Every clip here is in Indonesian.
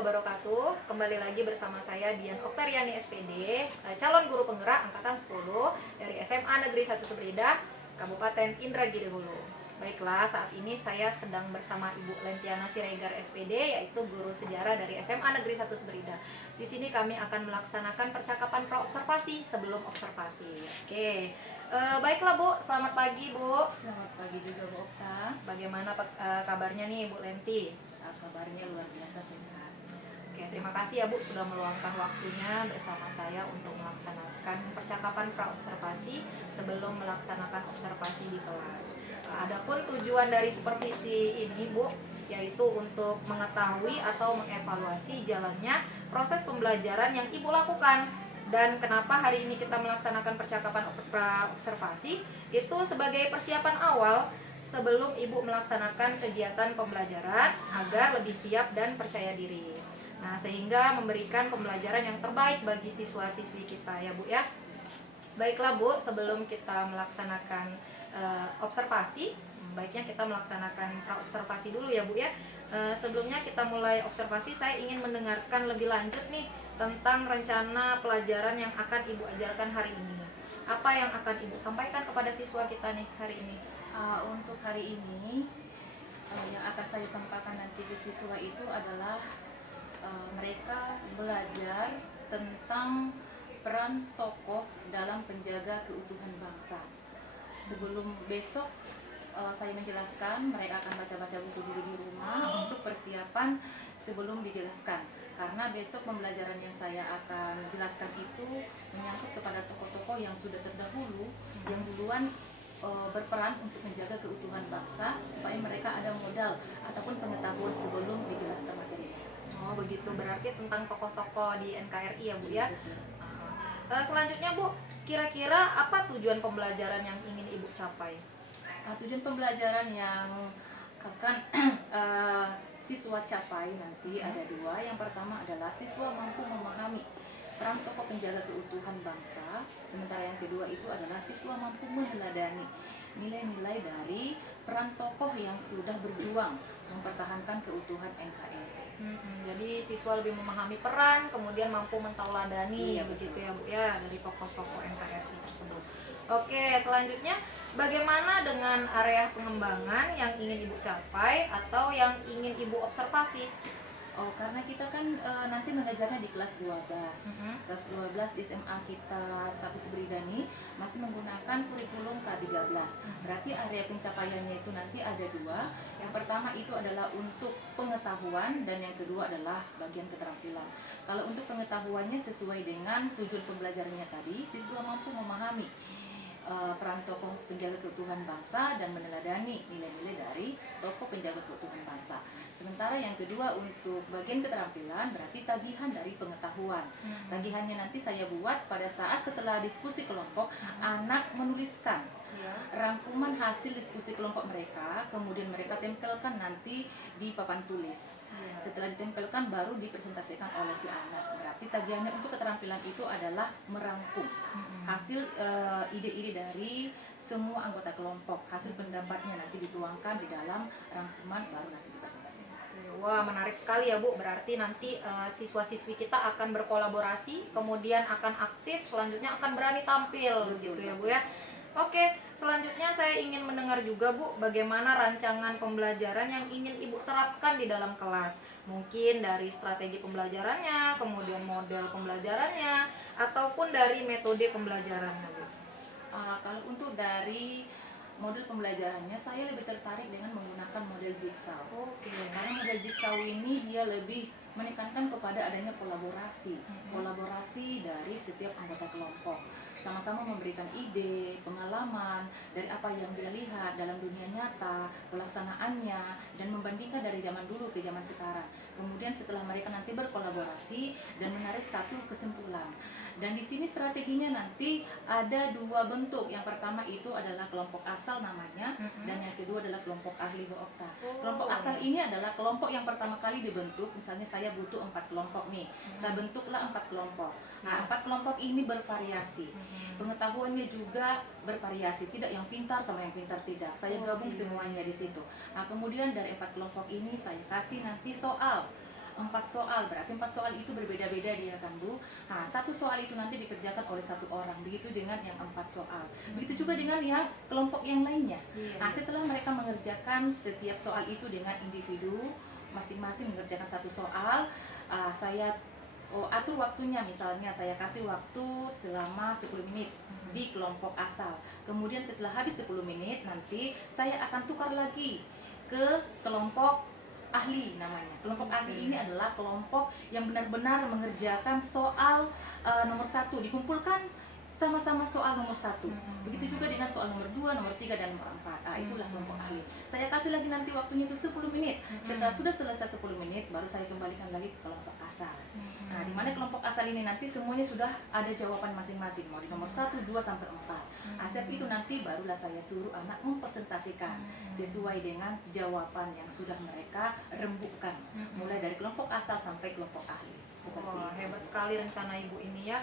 wabarakatuh. Kembali lagi bersama saya Dian Oktariani SPD, calon guru penggerak angkatan 10 dari SMA Negeri 1 Sebrida, Kabupaten Indragiri Hulu. Baiklah, saat ini saya sedang bersama Ibu Lentiana Siregar SPD, yaitu guru sejarah dari SMA Negeri 1 Sebrida. Di sini kami akan melaksanakan percakapan praobservasi sebelum observasi. Oke. Baiklah Bu, selamat pagi Bu. Selamat pagi juga Bu Okta. Bagaimana kabarnya nih Bu Lenti? Kabarnya luar biasa sehat. Oke, terima kasih ya Bu sudah meluangkan waktunya bersama saya untuk melaksanakan percakapan praobservasi sebelum melaksanakan observasi di kelas. Adapun tujuan dari supervisi ini Bu, yaitu untuk mengetahui atau mengevaluasi jalannya proses pembelajaran yang Ibu lakukan. Dan kenapa hari ini kita melaksanakan percakapan praobservasi itu sebagai persiapan awal sebelum Ibu melaksanakan kegiatan pembelajaran agar lebih siap dan percaya diri. Nah, sehingga memberikan pembelajaran yang terbaik bagi siswa-siswi kita ya Bu ya. Baiklah Bu, sebelum kita melaksanakan observasi, baiknya kita melaksanakan praobservasi dulu ya Bu ya. Sebelumnya kita mulai observasi, saya ingin mendengarkan lebih lanjut nih tentang rencana pelajaran yang akan Ibu ajarkan hari ini. Apa yang akan Ibu sampaikan kepada siswa kita nih hari ini? Untuk hari ini yang akan saya sampaikan nanti ke siswa itu adalah mereka belajar tentang peran tokoh dalam penjaga keutuhan bangsa. Sebelum besok saya menjelaskan, mereka akan baca-baca buku dulu di rumah untuk persiapan sebelum dijelaskan. Karena besok pembelajaran yang saya akan jelaskan itu menyangkut kepada tokoh-tokoh yang sudah terdahulu, yang duluan berperan untuk menjaga keutuhan bangsa supaya mereka ada modal ataupun pengetahuan sebelum dijelaskan materinya. Oh begitu, berarti tentang tokoh-tokoh di NKRI ya Bu ya. Selanjutnya Bu, kira-kira apa tujuan pembelajaran yang ingin Ibu capai? Tujuan pembelajaran yang akan siswa capai nanti ada dua. Yang pertama adalah siswa mampu memahami peran tokoh penjaga keutuhan bangsa. Sementara yang kedua itu adalah siswa mampu meneladani nilai-nilai dari peran tokoh yang sudah berjuang mempertahankan keutuhan NKRI. Jadi siswa lebih memahami peran, kemudian mampu mentauladani, Iya, begitu betul. ya Bu ya, dari tokoh-tokoh NKRI tersebut. Oke, selanjutnya bagaimana dengan area pengembangan yang ingin Ibu capai atau yang ingin Ibu observasi? Karena kita kan nanti mengajarnya di kelas 12. Kelas 12 di SMA kita 1 Sebrida ini masih menggunakan kurikulum K13. Berarti area pencapaiannya itu nanti ada dua. Yang pertama itu adalah untuk pengetahuan dan yang kedua adalah bagian keterampilan. Kalau untuk pengetahuannya sesuai dengan tujuan pembelajarannya tadi, siswa mampu memahami peran tokoh penjaga keutuhan bangsa dan meneladani nilai-nilai dari tokoh penjaga keutuhan bangsa. Sementara yang kedua untuk bagian keterampilan berarti tagihan dari pengetahuan. Tagihannya nanti saya buat pada saat setelah diskusi kelompok, anak menuliskan rangkuman hasil diskusi kelompok mereka, kemudian mereka tempelkan nanti di papan tulis. Setelah ditempelkan baru dipresentasikan oleh si anak. Berarti tagihannya untuk keterampilan itu adalah merangkum hasil ide-ide dari semua anggota kelompok. Hasil pendapatnya nanti dituangkan di dalam rangkuman baru nanti dipresentasikan. Wah, menarik sekali ya Bu. Berarti nanti siswa-siswi kita akan berkolaborasi, kemudian akan aktif, selanjutnya akan berani tampil, gitu ya Bu ya. Oke, selanjutnya saya ingin mendengar juga Bu, bagaimana rancangan pembelajaran yang ingin Ibu terapkan di dalam kelas. Mungkin dari strategi pembelajarannya, kemudian model pembelajarannya, ataupun dari metode pembelajarannya Bu. Kalau untuk dari model pembelajarannya, saya lebih tertarik dengan menggunakan model jigsaw. Karena model jigsaw ini dia lebih menekankan kepada adanya kolaborasi, kolaborasi dari setiap anggota kelompok. Sama-sama memberikan ide, pengalaman dari apa yang dia lihat dalam dunia nyata, pelaksanaannya, dan membandingkan dari zaman dulu ke zaman sekarang. Kemudian setelah mereka nanti berkolaborasi dan menarik satu kesimpulan. Dan di sini strateginya nanti ada dua bentuk. Yang pertama itu adalah kelompok asal namanya, dan yang kedua adalah kelompok ahli Bu Okta. Kelompok asal ini adalah kelompok yang pertama kali dibentuk. Misalnya saya butuh 4 kelompok nih, saya bentuklah 4 kelompok. Nah, 4 kelompok ini bervariasi. Pengetahuannya juga bervariasi, tidak yang pintar sama yang pintar tidak. Saya gabung semuanya di situ. Nah, kemudian dari 4 kelompok ini saya kasih nanti soal 4 soal, berarti 4 soal itu berbeda-beda dia kan Bu. Nah, satu soal itu nanti dikerjakan oleh satu orang, begitu dengan yang 4 soal. Begitu juga dengan yang kelompok yang lainnya. Nah, setelah mereka mengerjakan setiap soal itu dengan individu, masing-masing mengerjakan satu soal, saya atur waktunya, misalnya saya kasih waktu selama 10 menit di kelompok asal. Kemudian setelah habis 10 menit nanti saya akan tukar lagi ke kelompok ahli namanya. Kelompok ahli ini adalah kelompok yang benar-benar mengerjakan soal nomor 1, dikumpulkan sama-sama soal nomor 1. Begitu juga dengan soal nomor 2, nomor 3, dan nomor 4. Itulah kelompok ahli. Saya kasih lagi nanti waktunya itu 10 menit. Setelah sudah selesai 10 menit, baru saya kembalikan lagi ke kelompok asal. Nah, di mana kelompok asal ini nanti semuanya sudah ada jawaban masing-masing, mau di nomor 1, 2, sampai 4. Setelah itu nanti barulah saya suruh anak mempresentasikan sesuai dengan jawaban yang sudah mereka rembukkan, mulai dari kelompok asal sampai kelompok ahli. Hebat sekali rencana Ibu ini ya.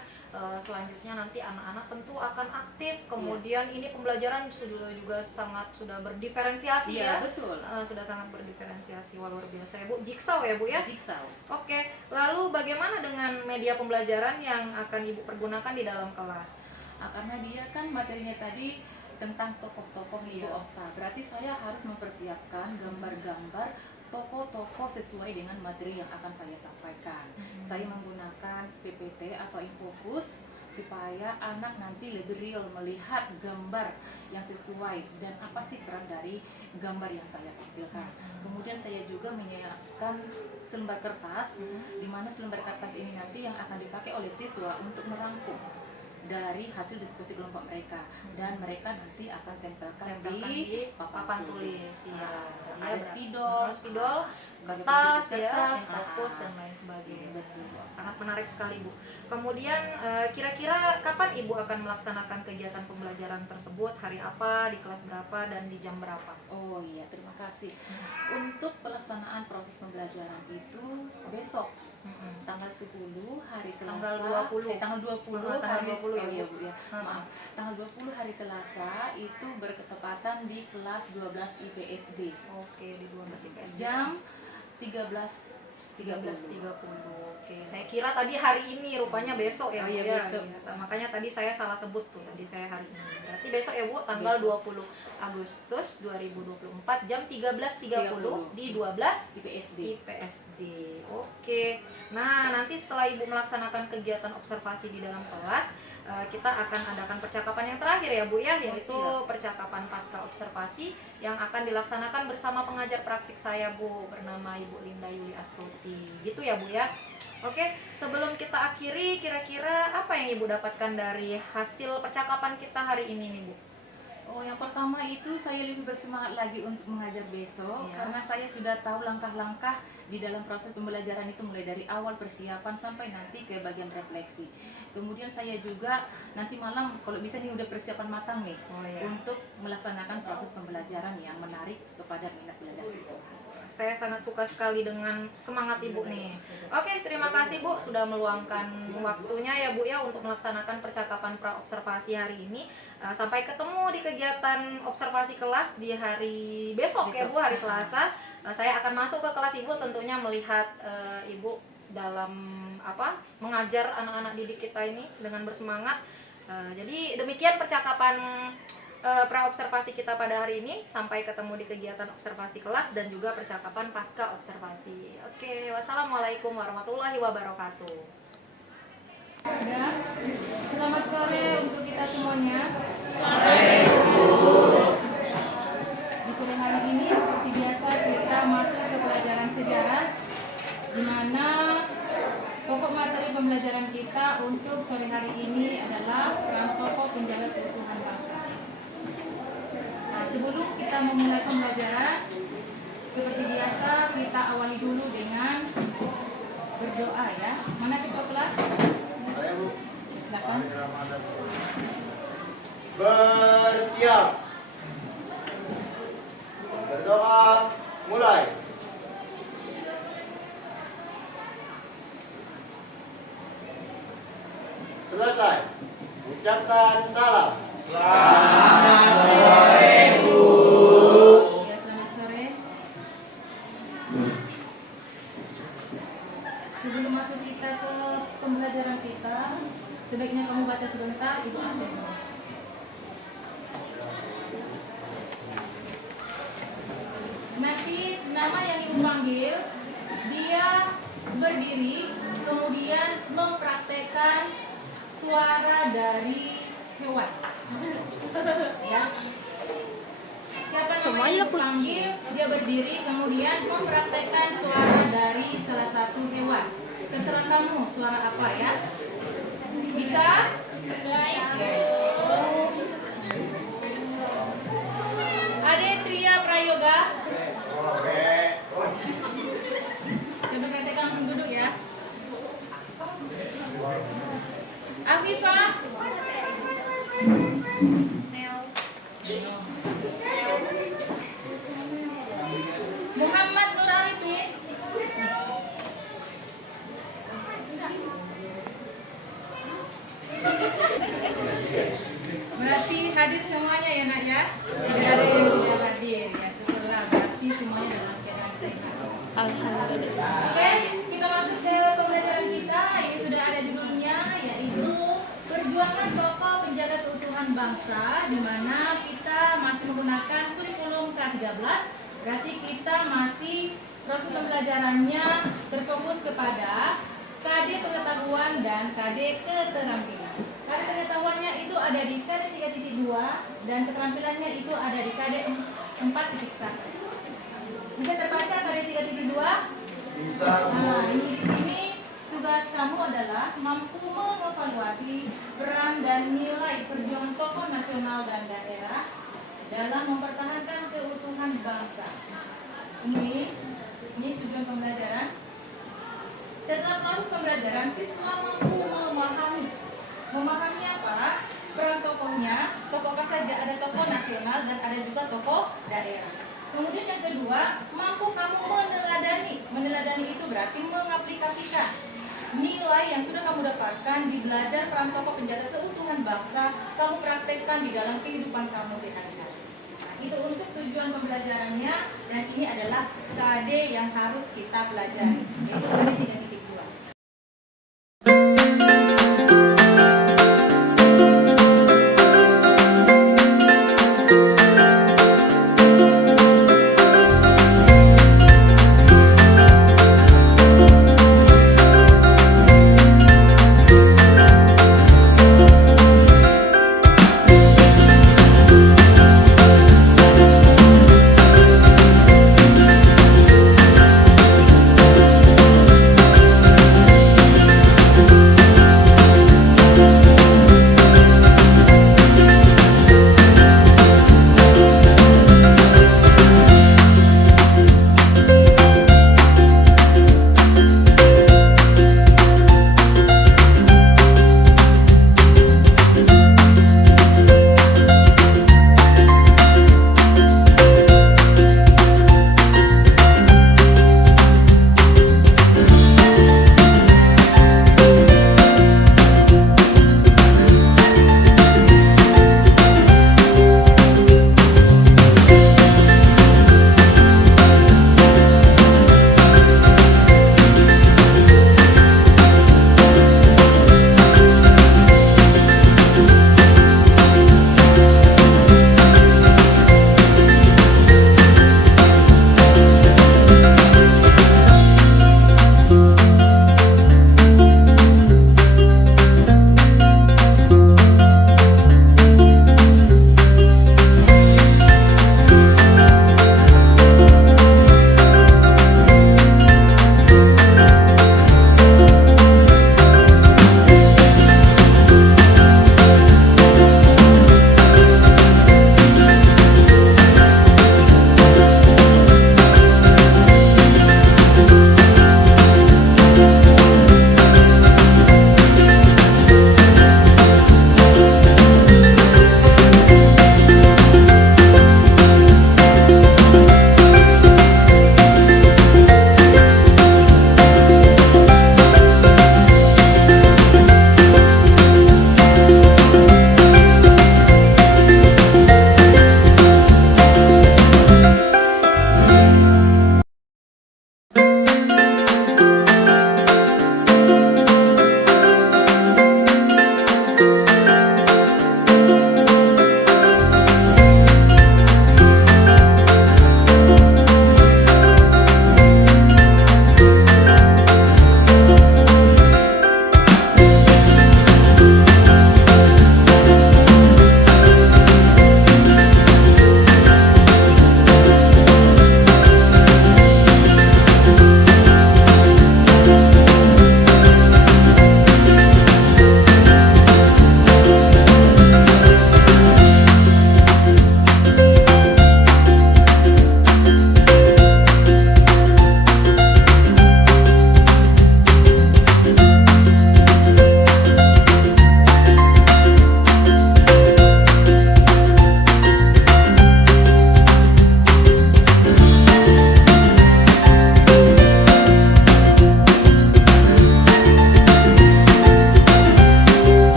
Selanjutnya nanti anak-anak tentu akan aktif. Kemudian ini pembelajaran juga sudah berdiferensiasi ya. Betul. Sudah sangat berdiferensiasi, luar biasa ya Bu. Jigsaw ya Bu ya. Jigsaw. Oke. Lalu bagaimana dengan media pembelajaran yang akan Ibu pergunakan di dalam kelas? Karena dia kan materinya tadi tentang tokoh-tokoh Ibu Okta. Berarti saya harus mempersiapkan gambar-gambar tokoh-tokoh sesuai dengan materi yang akan saya sampaikan. Saya menggunakan PPT atau infocus supaya anak nanti lebih real melihat gambar yang sesuai dan apa sih peran dari gambar yang saya tampilkan. Kemudian saya juga menyiapkan selembar kertas, di mana selembar kertas ini nanti yang akan dipakai oleh siswa untuk merangkum dari hasil diskusi kelompok mereka, dan mereka nanti akan tempelkan di papan tulis. Ada spidol, kertas ya, fokus dan lain sebagainya. Betul. Sangat menarik sekali Bu. Kemudian kira-kira kapan Ibu akan melaksanakan kegiatan pembelajaran tersebut? Hari apa, di kelas berapa, dan di jam berapa? Oh iya, terima kasih. Untuk pelaksanaan proses pembelajaran itu besok, tanggal 10 hari Selasa, tanggal 20 hari maaf, tanggal 20 hari Selasa itu berketepatan di kelas 12 IPSD. Oke, di 12 IPSD. Jam 13.30. Oke, saya kira tadi hari ini, rupanya besok ya Bu ya. Besok. Makanya tadi saya salah sebut tuh, tadi saya hari ini. Berarti besok ya Bu, tanggal 20 Agustus 2024 jam 13.30 di 12 IPSD. Oke. Nah, nanti setelah Ibu melaksanakan kegiatan observasi di dalam kelas, kita akan adakan percakapan yang terakhir ya Bu ya, yaitu percakapan pasca observasi yang akan dilaksanakan bersama pengajar praktik saya Bu, bernama Ibu Linda Yuli Astuti. Gitu ya Bu ya. Oke, sebelum kita akhiri, kira-kira apa yang Ibu dapatkan dari hasil percakapan kita hari ini nih Bu? Oh, yang pertama itu saya lebih bersemangat lagi untuk mengajar besok, karena saya sudah tahu langkah-langkah di dalam proses pembelajaran itu, mulai dari awal persiapan sampai nanti ke bagian refleksi. Kemudian saya juga nanti malam kalau bisa nih udah persiapan matang nih untuk melaksanakan proses pembelajaran yang menarik kepada minat belajar siswa. Saya sangat suka sekali dengan semangat Ibu nih. Oke, terima kasih Bu sudah meluangkan waktunya ya Bu ya untuk melaksanakan percakapan pra-observasi hari ini. Sampai ketemu di kegiatan observasi kelas di hari besok ya Bu, hari Selasa. Saya akan masuk ke kelas Ibu, tentunya melihat Ibu dalam mengajar anak-anak didik kita ini dengan bersemangat. Jadi demikian percakapan pra-observasi kita pada hari ini. Sampai ketemu di kegiatan observasi kelas dan juga percakapan pasca observasi. Oke, wassalamualaikum warahmatullahi wabarakatuh. Selamat sore untuk kita semuanya. Di sore hari ini seperti biasa kita masuk ke pelajaran sejarah, di mana pokok materi pembelajaran kita untuk sore hari ini adalah peran tokoh penjaga keutuhan bangsa. Sebelum kita memulai pembelajaran, seperti biasa kita awali dulu dengan berdoa ya. Mana ketua kelas? Silakan. Bersiap. Berdoa, mulai. Selesai. Ucapkan salam. Selamat sore, Bu. Ya, selamat sore. sebelum masuk kita ke pembelajaran kita, sebaiknya kamu baca sebentar Ibu absen. Nanti nama yang Ibu panggil, dia berdiri kemudian mempraktekkan suara dari hewan. Ya. Siapa nama Semuanya yang Ibu kucing. panggil, dia berdiri kemudian mempraktekkan suara dari salah satu hewan. Terserah kamu suara apa ya. Bisa? Ade Tria Prayoga. Coba katakan duduk ya. Afifah. Muhammad Nur Arifin. Berarti hadir semuanya ya nak ya? Tidak ada yang tidak hadir ya, syukurlah. Berarti semuanya dalam keadaan sehat. Alhamdulillah. Oke, kita masuk ke pembelajaran kita. Ini sudah ada judulnya, yaitu Perjuangan Tokoh Penjaga Keutuhan Bangsa, di mana kita masih menggunakan kurikulum K13. Berarti kita masih proses pembelajarannya terfokus kepada KD Pengetahuan dan KD Keterampilan. KD Pengetahuannya itu ada di KD 3.2 dan keterampilannya itu ada di KD 4.1. Bisa terbaca KD 3.2? Bisa. Nah, ini di sini tugas kamu adalah mampu mengevaluasi peran dan nilai perjuangan tokoh nasional dan daerah dalam mempertahankan keutuhan bangsa. Ini tujuan pembelajaran. Setelah proses pembelajaran, siswa mampu memahami apa? Peran tokohnya, tokoh apa saja, ada tokoh nasional dan ada juga tokoh daerah. Kemudian yang kedua, mampu kamu meneladani. Meneladani itu berarti mengaplikasikan nilai yang sudah kamu dapatkan di belajar peran tokoh penjaga keutuhan bangsa, kamu praktekkan di dalam kehidupan kamu sehari-hari. Nah, itu untuk tujuan pembelajarannya, dan ini adalah KD yang harus kita pelajari, yaitu KD 3.2.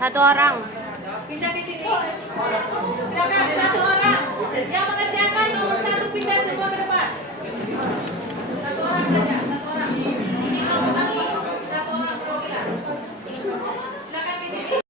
Satu orang. Pindah ke sini. Silakan satu orang. Yang mengerjakan nomor 1 pindah semua ke depan. Satu orang saja, satu orang. Ini nomor lagi. Satu orang perwakilan. Silakan ke sini.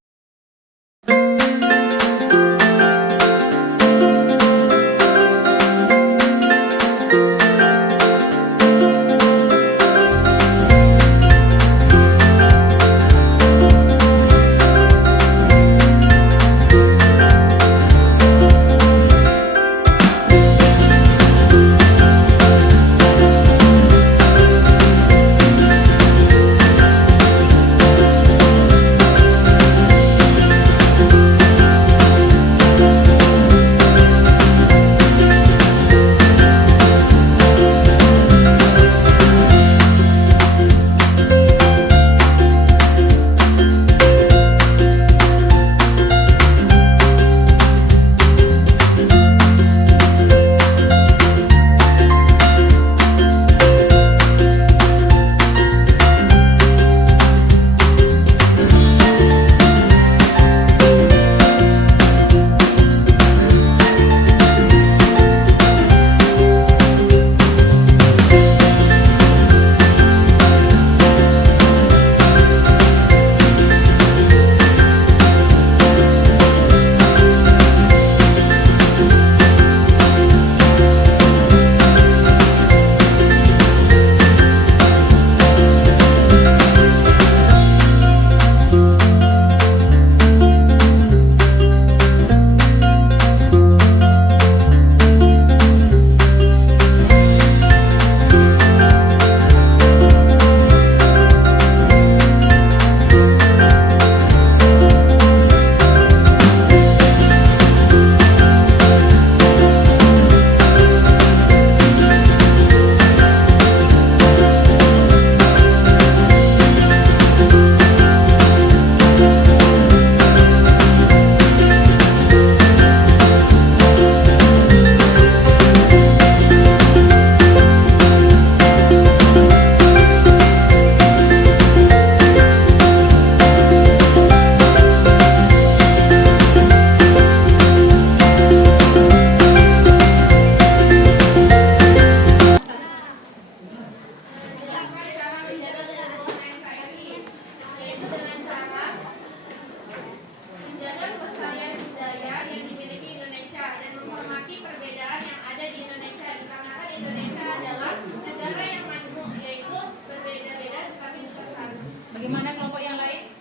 Bagaimana kelompok yang lain?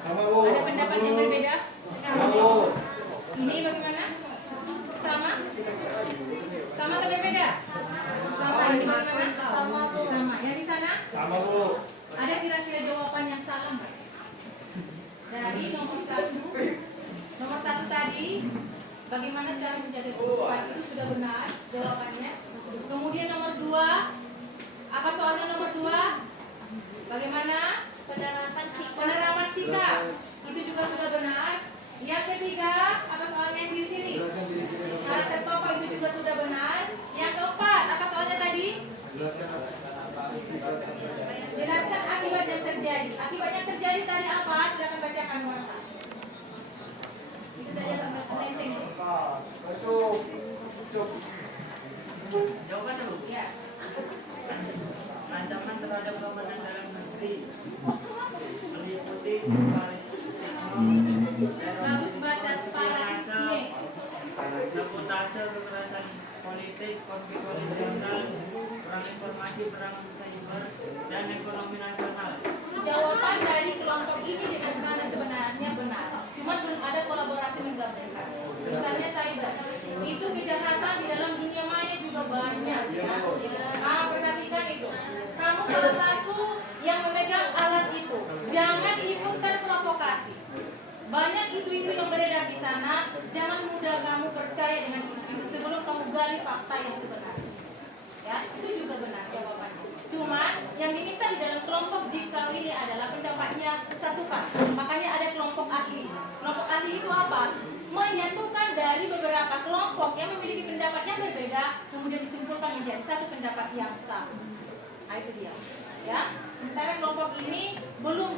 Sama, Bu. Ada pendapat yang berbeda? Sama, Bu. Ini bagaimana? Sama? Sama atau berbeda? Sama. Ini bagaimana? Sama. Sama. Yang di sana? Sama, Bu. Ada kira-kira jawaban yang salah nggak? Dari nomor 1. Nomor 1 tadi, bagaimana cara menjaga kehidupan itu sudah benar jawabannya. Kemudian nomor 2, apa soalnya nomor 2? Bagaimana? Penerapan sikap. Itu juga sudah benar. Yang ketiga, apa soalnya yang di sini? Karakter tokoh itu juga sudah benar. Yang keempat, apa soalnya tadi? Jelaskan akibat yang terjadi. Akibat yang terjadi tadi apa? Silakan bacakan Muhammad. Itu tadi agak melenteng. Jawaban dulu. Ya. Ancaman terhadap keamanan dalam negeri meliputi teknologi dan Bagus baca separatisme. sabotase, kekerasan politik, konflik horizontal, perang informasi, perang cyber, dan ekonomi nasional. Jawaban dari kelompok ini dengan sana sebenarnya benar. Cuma belum ada kolaborasi menggabungkan. Misalnya cyber. Itu kejahatan di dalam dunia maya juga banyak. Ya. Perhatikan itu. Kamu salah satu yang memegang alat itu. Jangan ikut terprovokasi. Banyak isu-isu yang beredar di sana. Jangan mudah kamu percaya dengan isu itu sebelum kamu gali fakta yang sebenarnya. Ya, itu juga benar jawabannya. Cuma yang diminta di dalam kelompok jigsaw ini adalah pendapatnya kesatukan. Makanya ada kelompok ahli. Kelompok ahli itu apa? Menyatukan dari beberapa kelompok yang memiliki pendapat yang berbeda, kemudian disimpulkan menjadi satu pendapat yang sama. Nah, itu dia. Ya, sementara kelompok ini belum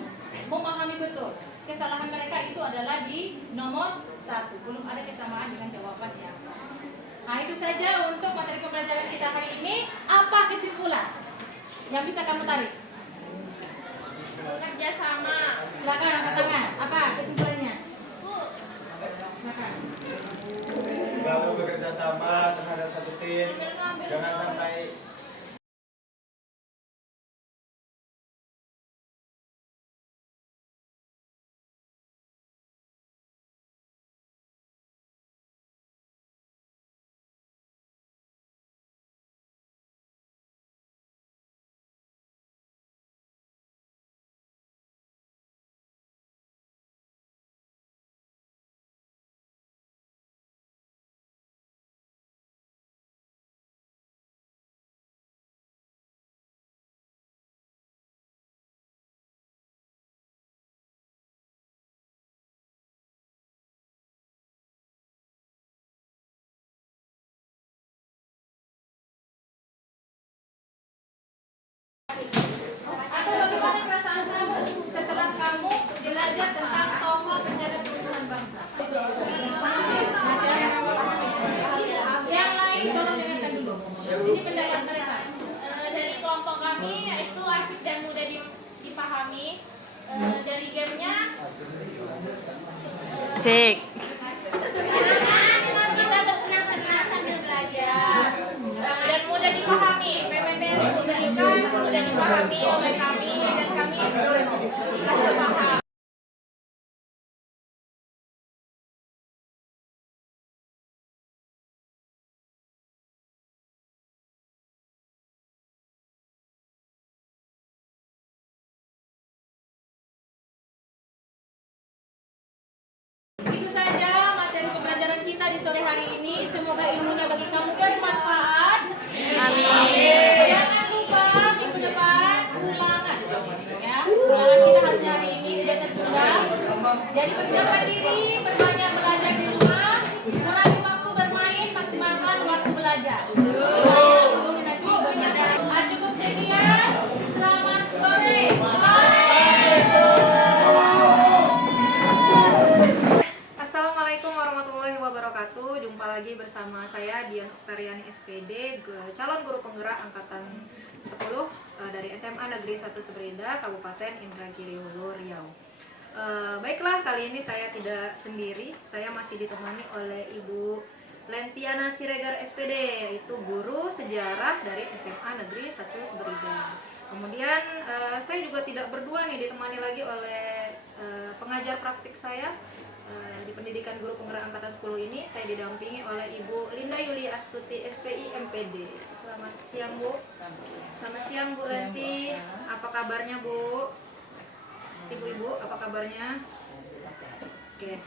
memahami betul betul. Kesalahan mereka itu adalah di nomor 1. Belum ada kesamaan dengan jawabannya. Nah, itu saja untuk materi pembelajaran kita hari ini. Apa kesimpulan yang bisa kamu tarik? Bekerja sama. Silakan angkat tangan. Apa kesimpulannya? Silakan. Selalu bekerja sama terhadap satu tim. Jangan sampai Atau bagaimana perasaan kamu setelah kamu belajar tentang tokoh penjaga keutuhan bangsa? Yang lain tolong dengarkan dulu. Ini pendapat mereka. Dari kelompok kami yaitu asik dan mudah dipahami. Dari gamenya Asik. kita bersenang-senang sambil belajar dan mudah dipahami. PPT yang ibu berikan mudah dipahami oleh kami dan kami merasa paham. Itu saja materi pembelajaran kita di sore hari ini. Semoga ilmunya bagi kamu bermanfaat. Amin. Jangan lupa minggu depan ulangan. Ya, ulangan kita hari ini sudah tersudah. Jadi persiapkan diri, berbanyak belajar di rumah, kurangi waktu bermain, maksimalkan waktu belajar. Cukup sekian. Selamat sore. Assalamualaikum warahmatullahi wabarakatuh. Jumpa lagi bersama saya Dian Oktariani SPD, calon guru penggerak angkatan 10 dari SMA Negeri 1 Seberida, Kabupaten Indragiri Hulu, Riau. Baiklah, kali ini saya tidak sendiri. Saya masih ditemani oleh Ibu Lentiana Siregar SPD, yaitu guru sejarah dari SMA Negeri 1 Seberida. Kemudian saya juga tidak berdua nih, ditemani lagi oleh pengajar praktik saya di pendidikan guru penggerak angkatan 10 ini. Saya didampingi oleh Ibu Linda Yuli Astuti SPI MPD. Selamat siang Bu. Selamat siang Bu Lenti. Apa kabarnya Bu? Ibu-ibu, apa kabarnya? Oke.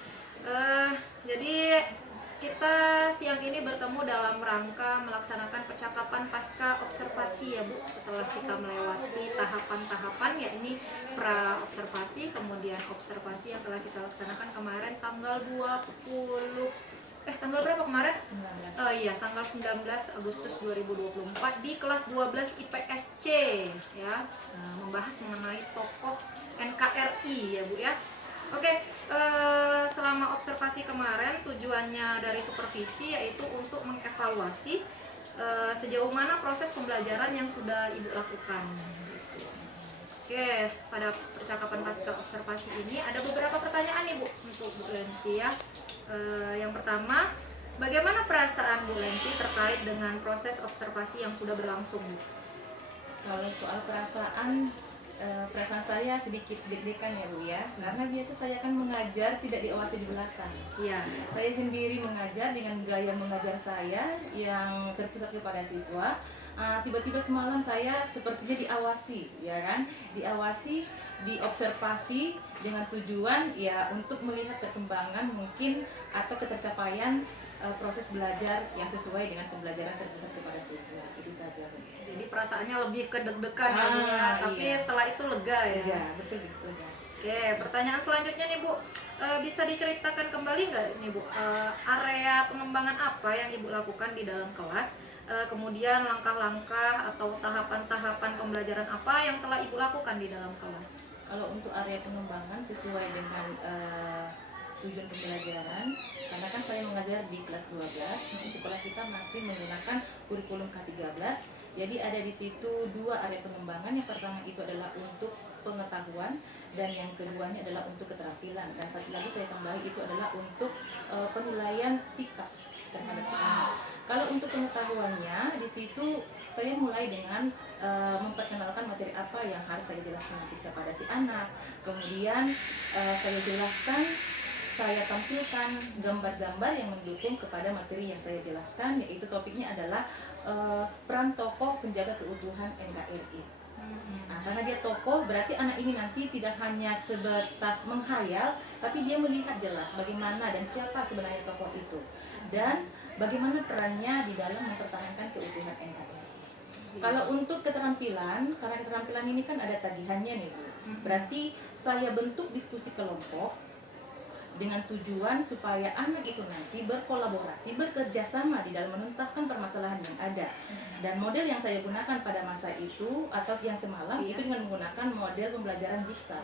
Jadi kita siang ini bertemu dalam rangka melaksanakan percakapan pasca observasi ya Bu, setelah kita melewati tahapan-tahapan, yakni pra observasi, kemudian observasi yang telah kita laksanakan kemarin tanggal 20 tanggal berapa kemarin? 19. Iya, tanggal 19 Agustus 2024 di kelas 12 IPSC ya. Membahas mengenai tokoh NKRI ya Bu ya. Oke, selama observasi kemarin tujuannya dari supervisi yaitu untuk mengevaluasi sejauh mana proses pembelajaran yang sudah Ibu lakukan. Oke, pada percakapan pasca observasi ini ada beberapa pertanyaan nih Bu untuk Bu Lenti ya. Yang pertama, bagaimana perasaan Bu Lenti terkait dengan proses observasi yang sudah berlangsung Bu? Kalau soal perasaan saya sedikit deg-degan ya Bu ya, karena biasa saya kan mengajar tidak diawasi di belakang. Iya. Saya sendiri mengajar dengan gaya mengajar saya yang terpusat kepada siswa. Tiba-tiba semalam saya sepertinya diawasi, ya kan? Diawasi, diobservasi dengan tujuan ya untuk melihat perkembangan mungkin atau ketercapaian proses belajar yang sesuai dengan pembelajaran terpusat kepada siswa. Itu saja. Jadi perasaannya lebih ke deg-degan ya Bu ya, tapi iya. setelah itu lega ya. Ya, betul lega. Oke, pertanyaan selanjutnya nih Bu, bisa diceritakan kembali nggak nih Bu, area pengembangan apa yang Ibu lakukan di dalam kelas, kemudian langkah-langkah atau tahapan-tahapan pembelajaran apa yang telah Ibu lakukan di dalam kelas? Kalau untuk area pengembangan sesuai dengan tujuan pembelajaran, karena kan saya mengajar di kelas 12, sekolah kita masih menggunakan kurikulum K13. Jadi ada di situ 2 area pengembangan. Yang pertama itu adalah untuk pengetahuan dan yang keduanya adalah untuk keterampilan. Dan satu lagi saya tambahi itu adalah untuk penilaian sikap terhadap si anak. Kalau untuk pengetahuannya di situ saya mulai dengan memperkenalkan materi apa yang harus saya jelaskan nanti kepada si anak. Kemudian saya jelaskan, saya tampilkan gambar-gambar yang mendukung kepada materi yang saya jelaskan, yaitu topiknya adalah peran tokoh penjaga keutuhan NKRI. Nah, karena dia tokoh, berarti anak ini nanti tidak hanya sebatas menghayal, tapi dia melihat jelas bagaimana dan siapa sebenarnya tokoh itu, dan bagaimana perannya di dalam mempertahankan keutuhan NKRI. Kalau untuk keterampilan, karena keterampilan ini kan ada tagihannya nih Bu, berarti saya bentuk diskusi kelompok dengan tujuan supaya anak itu nanti berkolaborasi, bekerja sama di dalam menuntaskan permasalahan yang ada. Dan model yang saya gunakan pada masa itu atau yang semalam itu dengan menggunakan model pembelajaran jigsaw.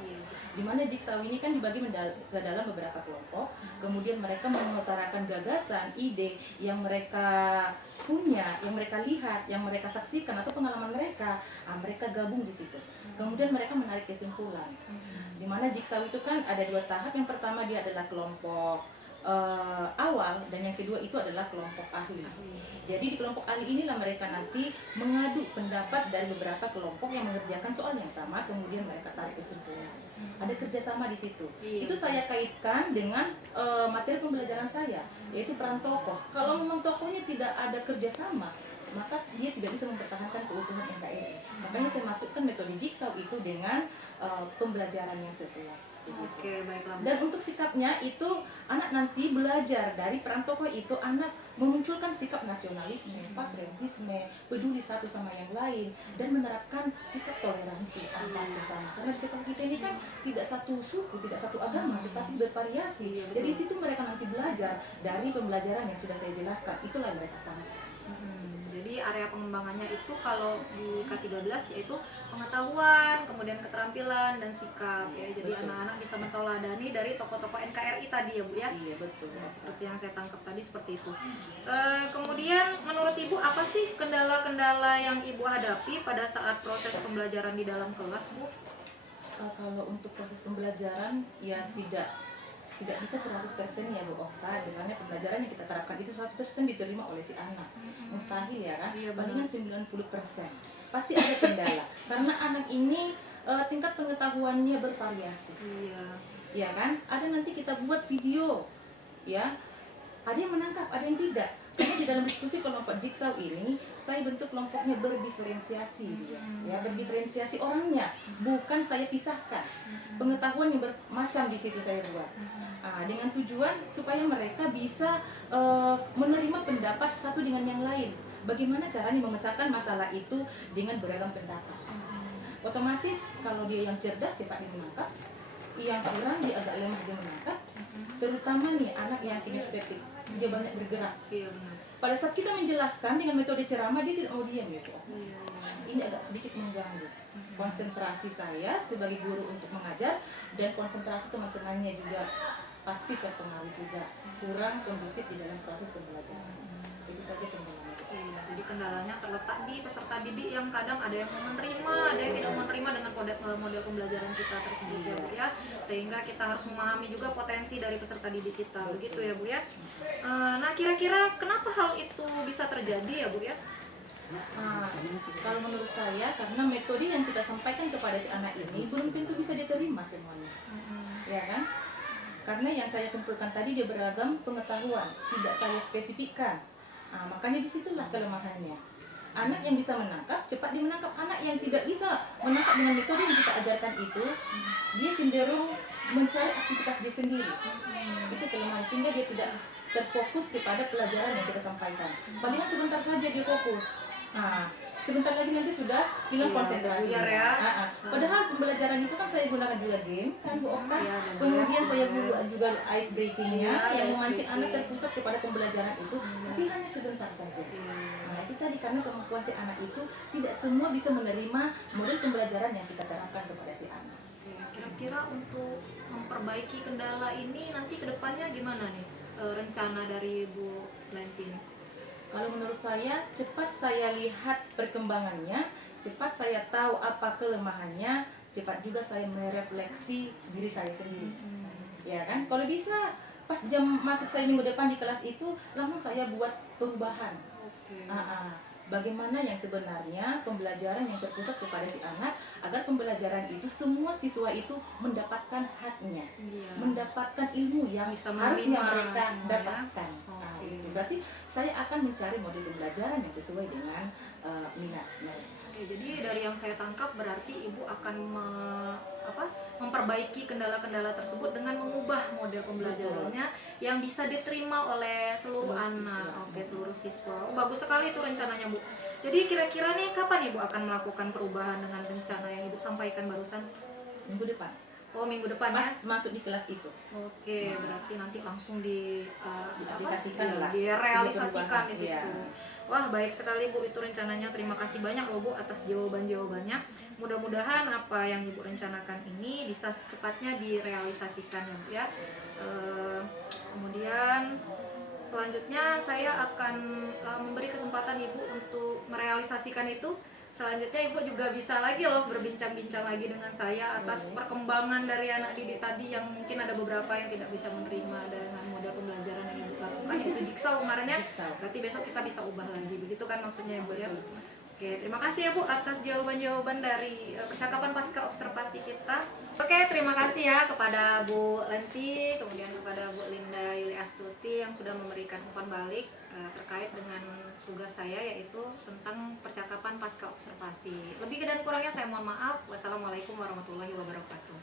Di mana jigsaw ini kan dibagi ke dalam beberapa kelompok, kemudian mereka mengutarakan gagasan, ide yang mereka punya, yang mereka lihat, yang mereka saksikan atau pengalaman mereka, mereka gabung di situ. Kemudian mereka menarik kesimpulan. Di mana jigsaw itu kan ada 2 tahap. Yang pertama dia adalah kelompok awal dan yang kedua itu adalah kelompok ahli. Jadi di kelompok ahli inilah mereka nanti mengadu pendapat dari beberapa kelompok yang mengerjakan soal yang sama, kemudian mereka tarik kesimpulan. Ada kerjasama di situ. Itu saya kaitkan dengan materi pembelajaran saya, yaitu peran tokoh. Kalau memang tokohnya tidak ada kerjasama, maka dia tidak bisa mempertahankan keutuhan NKRI. Makanya saya masukkan metode jigsaw itu dengan pembelajaran yang sesuai. Oke, baiklah Bu. Dan untuk sikapnya itu anak nanti belajar dari peran tokoh itu, anak memunculkan sikap nasionalisme, patriotisme, peduli satu sama yang lain, dan menerapkan sikap toleransi antar sesama. Karena di sekolah kita ini kan tidak satu suku, tidak satu agama, tetapi bervariasi. Jadi di situ mereka nanti belajar dari pembelajaran yang sudah saya jelaskan. Itulah yang mereka tahu. Jadi area pengembangannya itu kalau di K13 yaitu pengetahuan, kemudian keterampilan dan sikap ya. Jadi Betul. anak-anak bisa mentauladani dari tokoh-tokoh NKRI tadi ya Bu ya. Iya betul. Ya, seperti yang saya tangkap tadi seperti itu. Kemudian menurut Ibu apa sih kendala-kendala yang Ibu hadapi pada saat proses pembelajaran di dalam kelas Bu? Kalau untuk proses pembelajaran ya tidak bisa 100% ya Bu Okta, karena pembelajaran yang kita terapkan itu 100% diterima oleh si anak. Mustahil ya kan? Iya, benar. Palingan 90%. Pasti ada kendala. Karena anak ini tingkat pengetahuannya bervariasi. Iya. Ya kan? Ada nanti kita buat video ya. Ada yang menangkap, ada yang tidak. Karena di dalam diskusi kelompok jigsaw ini, saya bentuk kelompoknya berdiferensiasi, ya, berdiferensiasi orangnya, bukan saya pisahkan. Pengetahuan yang bermacam di situ saya buat, dengan tujuan supaya mereka bisa menerima pendapat satu dengan yang lain. Bagaimana caranya memecahkan masalah itu dengan beragam pendapat. Otomatis kalau dia yang cerdas cepat dia menangkap, yang kurang dia agak lemah dia menangkap. Terutama nih anak yang kinestetik, dia banyak bergerak. Iya benar. Pada saat kita menjelaskan dengan metode ceramah, dia tidak mau diam ya Bu. Iya. Ini agak sedikit mengganggu konsentrasi saya sebagai guru untuk mengajar, dan konsentrasi teman-temannya juga pasti terpengaruh juga, kurang kondusif di dalam proses pembelajaran. Itu saja kendalanya. Iya, jadi kendalanya terletak di peserta didik yang kadang ada yang mau menerima, ada yang tidak mau menerima dengan model pembelajaran kita tersebut ya Bu ya. Sehingga kita harus memahami juga potensi dari peserta didik kita, begitu ya Bu ya. Nah, kira-kira kenapa hal itu bisa terjadi ya Bu ya? Kalau menurut saya, karena metode yang kita sampaikan kepada si anak ini belum tentu bisa diterima semuanya, ya kan? Karena yang saya kumpulkan tadi dia beragam pengetahuan, tidak saya spesifikkan. Makanya disitulah kelemahannya. Anak yang bisa menangkap, cepat dia menangkap. Anak yang tidak bisa menangkap dengan metode yang kita ajarkan itu, dia cenderung mencari aktivitas dia sendiri. Itu kelemahan, sehingga dia tidak terfokus kepada pelajaran yang kita sampaikan. Palingan sebentar saja dia fokus. Sebentar lagi nanti sudah hilang konsentrasi. Ya. Padahal pembelajaran itu kan saya gunakan juga game kan Bu Okta. Iya, Kemudian saya buat juga ice breakingnya yang ice memancing breaking. anak terpusat kepada pembelajaran itu, tapi hanya sebentar saja. Itu tadi, karena kemampuan si anak itu tidak semua bisa menerima model pembelajaran yang kita terapkan kepada si anak. Kira-kira untuk memperbaiki kendala ini nanti kedepannya gimana nih rencana dari Bu Lenti nih? Kalau menurut saya, cepat saya lihat perkembangannya, cepat saya tahu apa kelemahannya, cepat juga saya merefleksi diri saya sendiri. Ya kan? Kalau bisa pas jam masuk saya minggu depan di kelas itu, langsung saya buat perubahan. Oke. Bagaimana yang sebenarnya pembelajaran yang terpusat kepada si anak agar pembelajaran itu semua siswa itu mendapatkan haknya, Iya. mendapatkan ilmu yang Bisa harusnya menerima mereka semua ya. dapatkan. Oke. Itu berarti saya akan mencari model pembelajaran yang sesuai dengan minat mereka. Oke, jadi dari yang saya tangkap berarti Ibu akan memperbaiki kendala-kendala tersebut dengan mengubah model pembelajarannya yang bisa diterima oleh seluruh anak. Siswa. Oke, seluruh siswa. Oh, bagus sekali itu rencananya, Bu. Jadi kira-kira nih kapan Ibu akan melakukan perubahan dengan rencana yang Ibu sampaikan barusan? Minggu depan Oh, minggu depan ya? pas masuk di kelas itu. Oke, berarti nanti langsung Diaplikasikan lah. direalisasikan di Iya. situ. Wah, baik sekali Bu itu rencananya. Terima kasih banyak loh Bu atas jawaban-jawabannya. Mudah-mudahan apa yang Ibu rencanakan ini bisa secepatnya direalisasikan ya Bu ya. Kemudian selanjutnya saya akan memberi kesempatan Ibu untuk merealisasikan itu. Selanjutnya Ibu juga bisa lagi loh berbincang-bincang lagi dengan saya atas perkembangan dari anak didik tadi yang mungkin ada beberapa yang tidak bisa menerima dengan model pembelajaran yang Ibu lakukan, yaitu jigsaw kemarinnya. Jigsaw. Berarti besok kita bisa ubah lagi, begitu kan maksudnya Ibu ya? Oke, terima kasih ya Bu atas jawaban-jawaban dari percakapan pasca observasi kita. Oke, terima kasih ya kepada Bu Lenti, kemudian kepada Bu Linda Yuli Astuti yang sudah memberikan umpan balik terkait dengan tugas saya yaitu tentang percakapan pasca observasi. Lebih dan kurangnya saya mohon maaf. Wassalamualaikum warahmatullahi wabarakatuh.